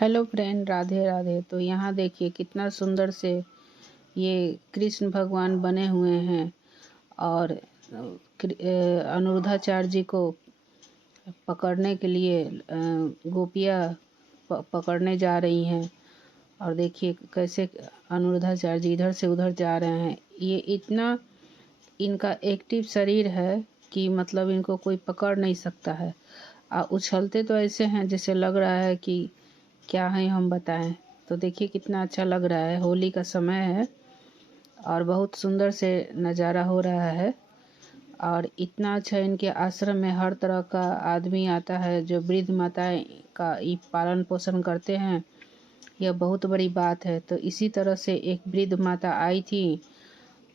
Hello friend, Radhe Radhe. तो यहाँ देखिए कितना सुंदर से ये कृष्ण भगवान बने हुए हैं और अनिरुद्धाचार्य जी को पकड़ने के लिए गोपियाँ पकड़ने जा रही हैं। और देखिए कैसे अनिरुद्धाचार्य जी इधर से उधर जा रहे हैं। ये इतना इनका एक्टिव शरीर है कि मतलब इनको कोई पकड़ नहीं सकता है। उछलते तो ऐसे हैं जैसे लग रहा है कि क्या है हम बताएं। तो देखिए कितना अच्छा लग रहा है। होली का समय है और बहुत सुंदर से नज़ारा हो रहा है। और इतना अच्छा इनके आश्रम में हर तरह का आदमी आता है जो वृद्ध माताएं का पालन पोषण करते हैं। यह बहुत बड़ी बात है। तो इसी तरह से एक वृद्ध माता आई थी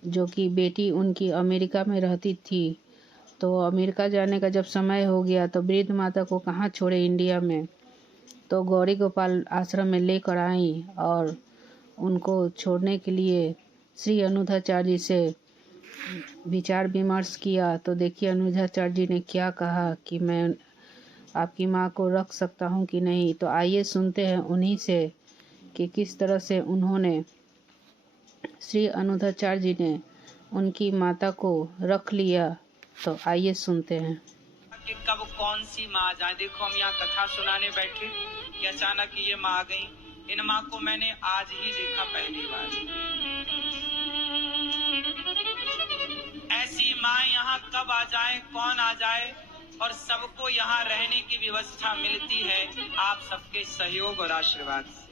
जो कि बेटी उनकी अमेरिका में रहती थी। तो अमेरिका जाने का जब समय हो गया तो वृद्ध माता को कहाँ छोड़े इंडिया में। तो गौरी गोपाल आश्रम में लेकर आई और उनको छोड़ने के लिए श्री अनिरुद्धाचार्य जी से विचार विमर्श किया। तो देखिए अनिरुद्धाचार्य जी ने क्या कहा कि मैं आपकी माँ को रख सकता हूँ कि नहीं। तो आइए सुनते हैं उन्हीं से कि किस तरह से उन्होंने श्री अनिरुद्धाचार्य जी ने उनकी माता को रख लिया। तो आइए सुनते हैं कि कब कौन सी माँ आ जाए। देखो हम यहाँ कथा सुनाने बैठे कि अचानक ये माँ आ गई। इन माँ को मैंने आज ही देखा पहली बार। ऐसी माँ यहाँ कब आ जाए, कौन आ जाए और सबको यहाँ रहने की व्यवस्था मिलती है आप सबके सहयोग और आशीर्वाद से।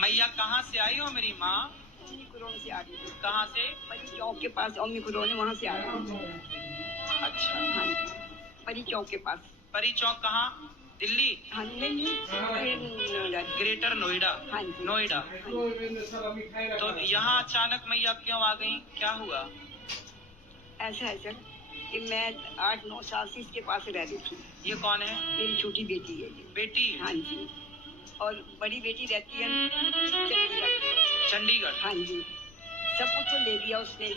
मैया कहाँ से आई हो मेरी माँ? से आ रही हूँ। कहाँ से? परी चौक के पास ओमिक्रोन वहाँ से आ रही हूँ। अच्छा, हाँ, परी चौक के पास। परी चौक कहाँ? दिल्ली? हाँ नहीं, ग्रेटर नोएडा। हाँ जी, नोएडा। तो यहाँ अचानक मैया क्यों आ गई, क्या हुआ? ऐसा है सर कि मैं 8-9 साल से इसके पास रह रही थी। ये कौन है? मेरी छोटी बेटी है ये। बेटी? हाँ जी, और बड़ी बेटी रहती है चंडीगढ़। चंडीगढ़? हाँ जी, सब कुछ तो ले लिया उसने।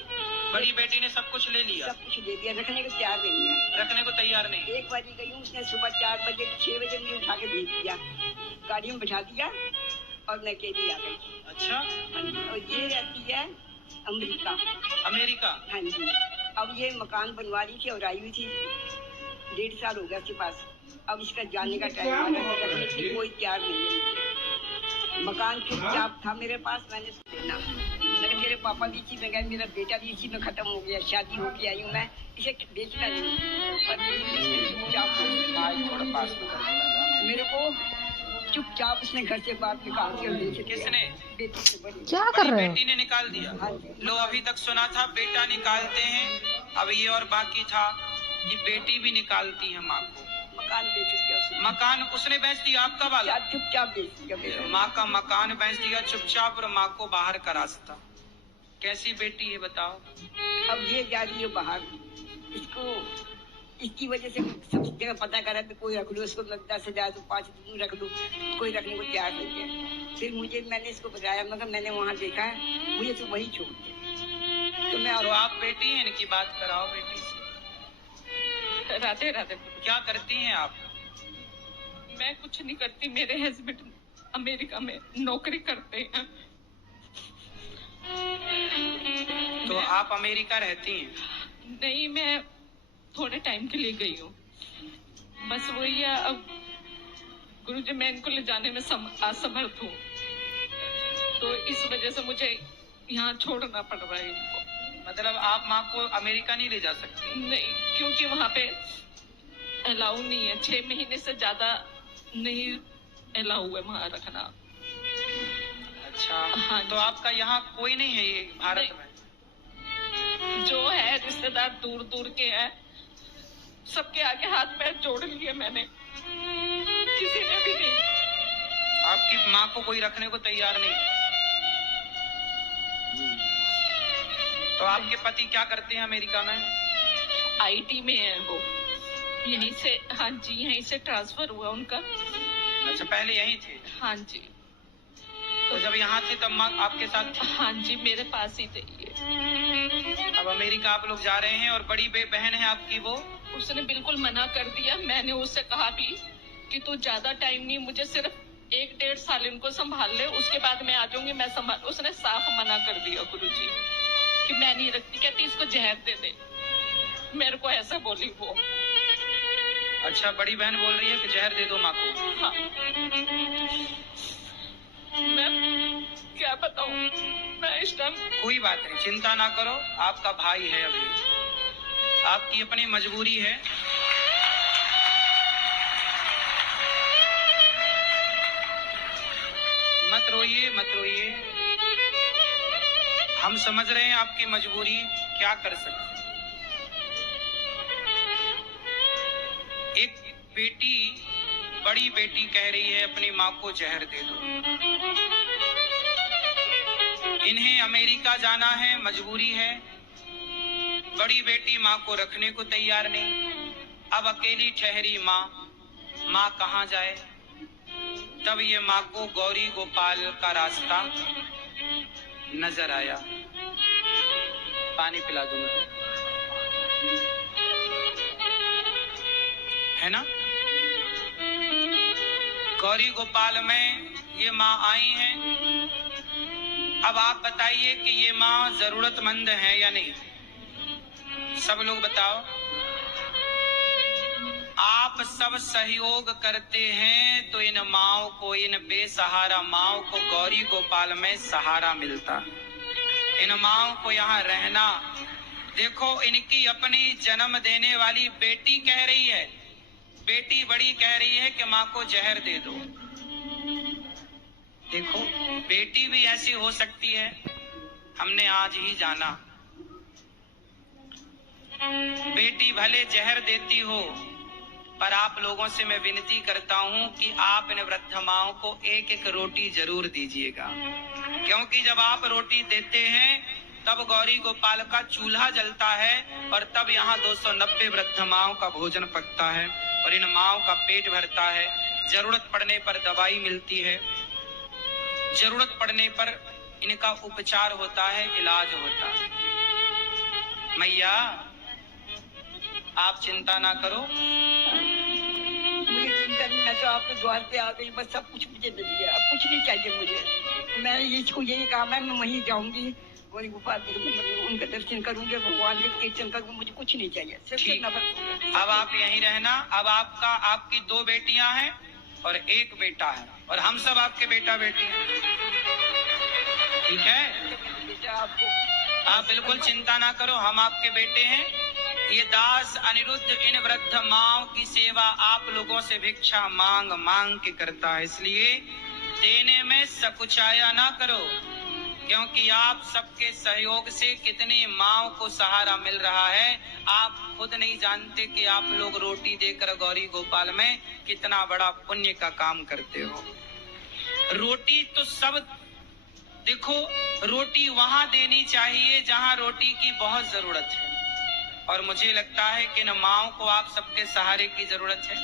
बड़ी बेटी ने सब कुछ ले लिया? सब कुछ ले लिया, रखने को तैयार नहीं है। रखने को तैयार नहीं? एक बार गई हूँ, उसने सुबह 4 बजे 6 बजे मुझे उठा के भेज दिया, गाड़ी में बैठा दिया और मैं अकेली आ गई। अच्छा। और ये रहती है अमेरिका। अमेरिका? हाँ जी, अब ये मकान बनवा रही थी और आई हुई थी। 1.5 साल हो गया उसके पास। अब इसका जाने का टाइम आ गया, रखने के लिए कोई तैयार नहीं है। मकान चुपचाप था मेरे पास, मैंने देना। लेकिन मेरे पापा भी इसी में गए, मेरा बेटा भी इसी में खत्म हो गया। शादी होके आई हूँ मैं, इसे बेचना नहीं। चुपचाप थोड़ा पास मेरे को चुपचाप उसने घर से बाहर निकाल के बेच दिया। किसने? बेटी से बड़ी। क्या कर रहे हो? बेटी ने निकाल दिया? हाँ जी। लो अभी तक सुना था बेटा निकालते हैं, अब ये और बाकी था कि बेटी भी निकालती है माँ को। मकान बेच दिया उसने। मकान उसने बेच दिया आपका वाला? चुपचाप बेच दिया। माँ का मकान बेच दिया चुपचाप और माँ को बाहर का रास्ता। कैसी बेटी है बताओ? अब ये जा रही है बाहर, इसको इसकी वजह से सब जगह पता करा तो कोई रख लो, इसको 10,000 तो 5 दिन रख लो, कोई रखने को तैयार नहीं है। फिर मैंने इसको बताया, मगर मैंने वहाँ देखा है, मुझे तो वही छोड़ दे। तो मैं तो आप बेटी हैं, इनकी बात कराओ बेटी से। राधे राधे। क्या करती हैं आप? मैं कुछ नहीं करती, मेरे हस्बैंड अमेरिका में नौकरी करते हैं। तो आप अमेरिका रहती हैं? नहीं, मैं थोड़े टाइम के लिए गई हूँ, बस वही है। अब गुरुजी मैं इनको ले जाने में असमर्थ हूँ, तो इस वजह से मुझे यहाँ छोड़ना पड़ रहा है इनको। मतलब आप माँ को अमेरिका नहीं ले जा सकती? नहीं, क्योंकि वहाँ पे अलाउ नहीं है, 6 महीने से ज्यादा नहीं अलाउ है वहाँ रखना। अच्छा। हाँ। तो आपका यहाँ कोई नहीं है ये भारत में? जो है रिश्तेदार दूर दूर के हैं, सबके आगे हाथ पैर जोड़ लिए मैंने, किसी ने भी नहीं। आपकी माँ को कोई रखने को तैयार नहीं? तो आपके पति क्या करते हैं अमेरिका में? आईटी में है वो, यहीं से। हाँ जी, यहीं से ट्रांसफर हुआ उनका। अच्छा, पहले यहीं थे? हाँ जी। तो जब यहाँ थे तब माँ आपके साथ थी? हाँ जी, मेरे पास ही थे ये। अब अमेरिका आप लोग जा रहे हैं और बड़ी बहन है आपकी, वो उसने बिल्कुल मना कर दिया। मैंने उससे कहा भी कि तू ज्यादा टाइम नहीं, मुझे सिर्फ 1-1.5 साल इनको संभाल ले, उसके बाद मैं आ जाऊंगी, मैं संभाल। उसने साफ मना कर दिया गुरुजी कि मैं नहीं रखती। कहती इसको जहर दे दे, मेरे को ऐसा बोली वो। अच्छा, बड़ी बहन बोल रही है कि जहर दे दो माँ को। हाँ, मैं क्या बताऊं, मैं इस टाइम। कोई बात नहीं, चिंता ना करो, आपका भाई है, अभी आपकी अपनी मजबूरी है। मत रोइए, मत रोइए, हम समझ रहे हैं आपकी मजबूरी, क्या कर सकते। एक बेटी, बड़ी बेटी कह रही है अपनी माँ को जहर दे दो। इन्हें अमेरिका जाना है, मजबूरी है। बड़ी बेटी माँ को रखने को तैयार नहीं। अब अकेली ठहरी माँ कहाँ जाए। तब ये माँ को गौरी गोपाल का रास्ता नजर आया। पानी पिला दूंगा, है ना। गौरी गोपाल में ये माँ आई हैं। अब आप बताइए कि ये माँ जरूरतमंद है या नहीं। सब लोग बताओ। आप सब सहयोग करते हैं तो इन माँओं को, इन बेसहारा माँओं को गौरी गोपाल में सहारा मिलता। इन माँओं को यहाँ रहना। देखो, इनकी अपनी जन्म देने वाली बेटी कह रही है, बेटी बड़ी कह रही है कि माँ को जहर दे दो। देखो, बेटी भी ऐसी हो सकती है, हमने आज ही जाना। बेटी भले जहर देती हो, पर आप लोगों से मैं विनती करता हूं कि आप इन वृद्ध माओं को 1-1 रोटी जरूर दीजिएगा, क्योंकि जब आप रोटी देते हैं तब गौरी गोपाल का चूल्हा जलता है और तब यहाँ 290 वृद्ध माओं का भोजन पकता है और इन माओं का पेट भरता है। जरूरत पड़ने पर दवाई मिलती है, जरूरत पड़ने पर इनका उपचार होता है, इलाज होता है। मैया, आप चिंता ना करो। मुझे चिंता नहीं, मैं तो आपके द्वार पे आ गई, बस सब कुछ मुझे मिल गया, अब कुछ नहीं चाहिए मुझे। मैं इसको यही काम है, मैं वहीं जाऊंगी, गौरी गोपाल उनका दर्शन करूंगी, भगवान के कीर्तन करूंगी, मुझे कुछ नहीं चाहिए, सिर्फ नफरत। अब आप यहीं रहना। अब आपकी 2 बेटियां हैं और 1 बेटा है, और हम सब आपके बेटा बेटी हैं, ठीक है। आप बिल्कुल चिंता ना करो, हम आपके बेटे हैं। ये दास अनिरुद्ध इन वृद्ध माँओं की सेवा आप लोगों से भिक्षा मांग मांग के करता है, इसलिए देने में सकुचाया ना करो, क्योंकि आप सबके सहयोग से कितनी माँओं को सहारा मिल रहा है। आप खुद नहीं जानते कि आप लोग रोटी देकर गौरी गोपाल में कितना बड़ा पुण्य का काम करते हो। रोटी तो सब, देखो, रोटी वहां देनी चाहिए जहां रोटी की बहुत जरूरत है, और मुझे लगता है कि इन माँओं को आप सबके सहारे की जरूरत है।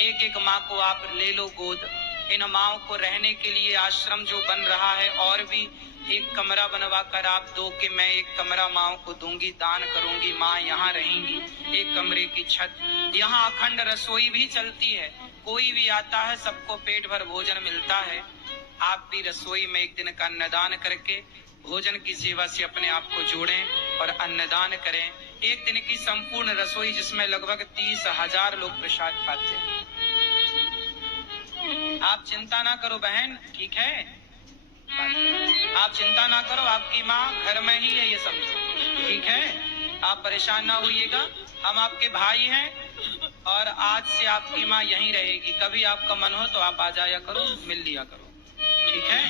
1-1 माँ को आप ले लो गोद। इन माँओं को रहने के लिए आश्रम जो बन रहा है, और भी 1 कमरा बनवा कर आप दो कि मैं 1 कमरा माँओं को दूंगी, दान करूंगी, माँ यहाँ रहेंगी। 1 कमरे की छत, यहाँ अखंड रसोई भी चलती है, कोई भी आता है सबको पेट भर भोजन मिलता है। आप भी रसोई में 1 दिन का अन्नदान करके भोजन की सेवा से अपने आप को जोड़ें और अन्नदान करें। 1 दिन की संपूर्ण रसोई जिसमें लगभग 30,000 लोग प्रसाद पाते हैं। आप चिंता ना करो बहन, ठीक है। आप चिंता ना करो, आपकी माँ घर में ही है, ये समझो, ठीक है। आप परेशान ना होइएगा, हम आपके भाई हैं और आज से आपकी माँ यहीं रहेगी। कभी आपका मन हो तो आप आ जाया करो, मिल लिया करो, ठीक है।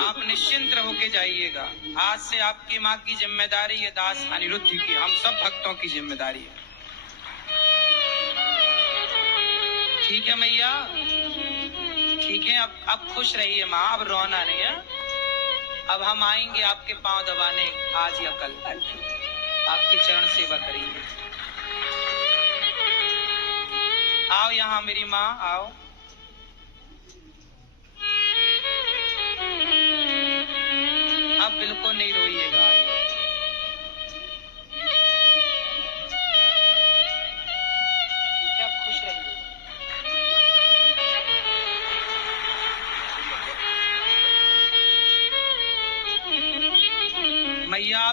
आप निश्चिंत होके जाइएगा। आज से आपकी माँ की जिम्मेदारी ये दास अनिरुद्ध की, हम सब भक्तों की जिम्मेदारी है, ठीक है मैया, ठीक है। अब खुश रहिए माँ, अब रोना नहीं है। अब हम आएंगे आपके पांव दबाने आज या कल, आपकी चरण सेवा करेंगे। आओ यहाँ मेरी माँ, आओ। अब बिल्कुल नहीं रोइएगा।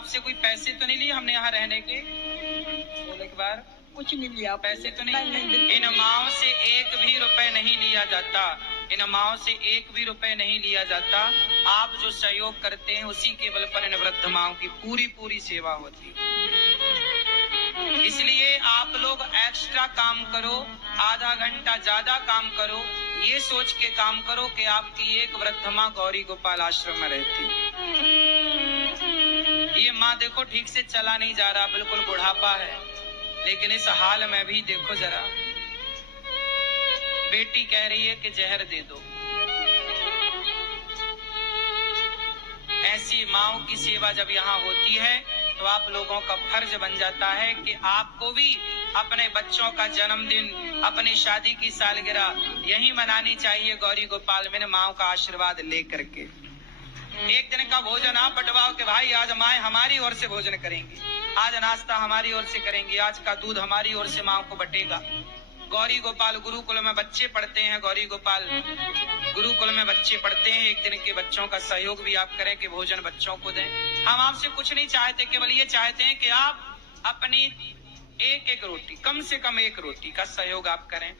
आपसे कोई पैसे तो नहीं लिए हमने यहाँ रहने के? बोले एक बार, कुछ नहीं लिया। पैसे तो नहीं। नहीं। इन माओ से एक भी रुपए नहीं लिया जाता, इन माओ से एक भी रुपए नहीं लिया जाता। आप जो सहयोग करते हैं उसी के बल पर इन वृद्ध माओं की पूरी पूरी सेवा होती है। इसलिए आप लोग एक्स्ट्रा काम करो, आधा घंटा ज्यादा काम करो, ये सोच के काम करो कि आपकी एक वृद्ध माँ गौरी गोपाल आश्रम में रहती। ये माँ देखो ठीक से चला नहीं जा रहा, बिल्कुल बुढ़ापा है, लेकिन इस हाल में भी देखो जरा, बेटी कह रही है कि जहर दे दो। ऐसी माओं की सेवा जब यहाँ होती है तो आप लोगों का फर्ज बन जाता है कि आपको भी अपने बच्चों का जन्मदिन, अपनी शादी की सालगिरह यही मनानी चाहिए गौरी गोपाल में माओं का आशीर्वाद लेकर के। एक दिन का भोजन आप बंटवाओ कि भाई आज माए हमारी ओर से भोजन करेंगी, आज नाश्ता हमारी ओर से करेंगी, आज का दूध हमारी ओर से माओ को बटेगा। गौरी गोपाल गुरुकुल में बच्चे पढ़ते हैं, गौरी गोपाल गुरुकुल में बच्चे पढ़ते हैं। एक दिन के बच्चों का सहयोग भी आप करें कि भोजन बच्चों को दें। हम आपसे कुछ नहीं चाहते, केवल ये चाहते हैं कि आप अपनी एक एक रोटी, कम से कम एक रोटी का सहयोग आप करें।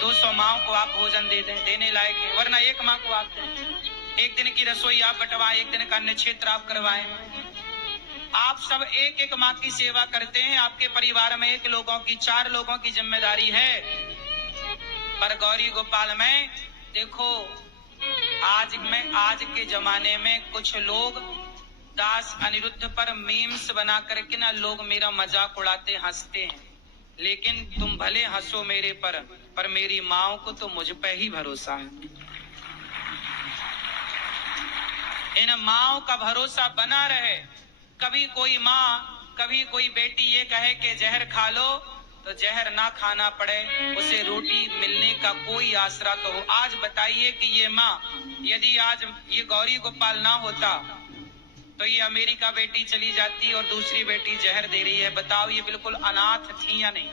200 माओं को आप भोजन दे दें, देने लायक है, वरना एक माँ को आप दें। एक दिन की रसोई आप बंटवाएं, एक दिन का अन्य क्षेत्र आप करवाएं। आप सब एक एक माँ की सेवा करते हैं। आपके परिवार में 1 लोगों की 4 लोगों की जिम्मेदारी है, पर गौरी गोपाल में देखो आज के जमाने में कुछ लोग दास अनिरुद्ध पर मीम्स बना करके ना लोग मेरा मजाक उड़ाते हंसते हैं, लेकिन तुम भले हंसो मेरे पर मेरी माओ को तो मुझ पे ही भरोसा है। इन माओ का भरोसा बना रहे। कभी कोई माँ, कभी कोई बेटी ये कहे कि जहर खा लो तो जहर ना खाना पड़े, उसे रोटी मिलने का कोई आसरा तो हो। आज बताइए कि ये माँ, यदि आज ये गौरी गोपाल ना होता तो ये अमेरिका बेटी चली जाती और दूसरी बेटी जहर दे रही है। बताओ ये बिल्कुल अनाथ थी या नहीं?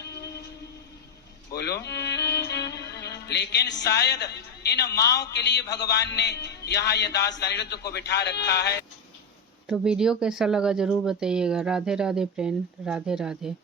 बोलो। लेकिन शायद इन माओं के लिए भगवान ने यहाँ ये दास अनिरुद्ध को बिठा रखा है। तो वीडियो कैसा लगा जरूर बताइएगा। राधे राधे फ्रेंड, राधे राधे।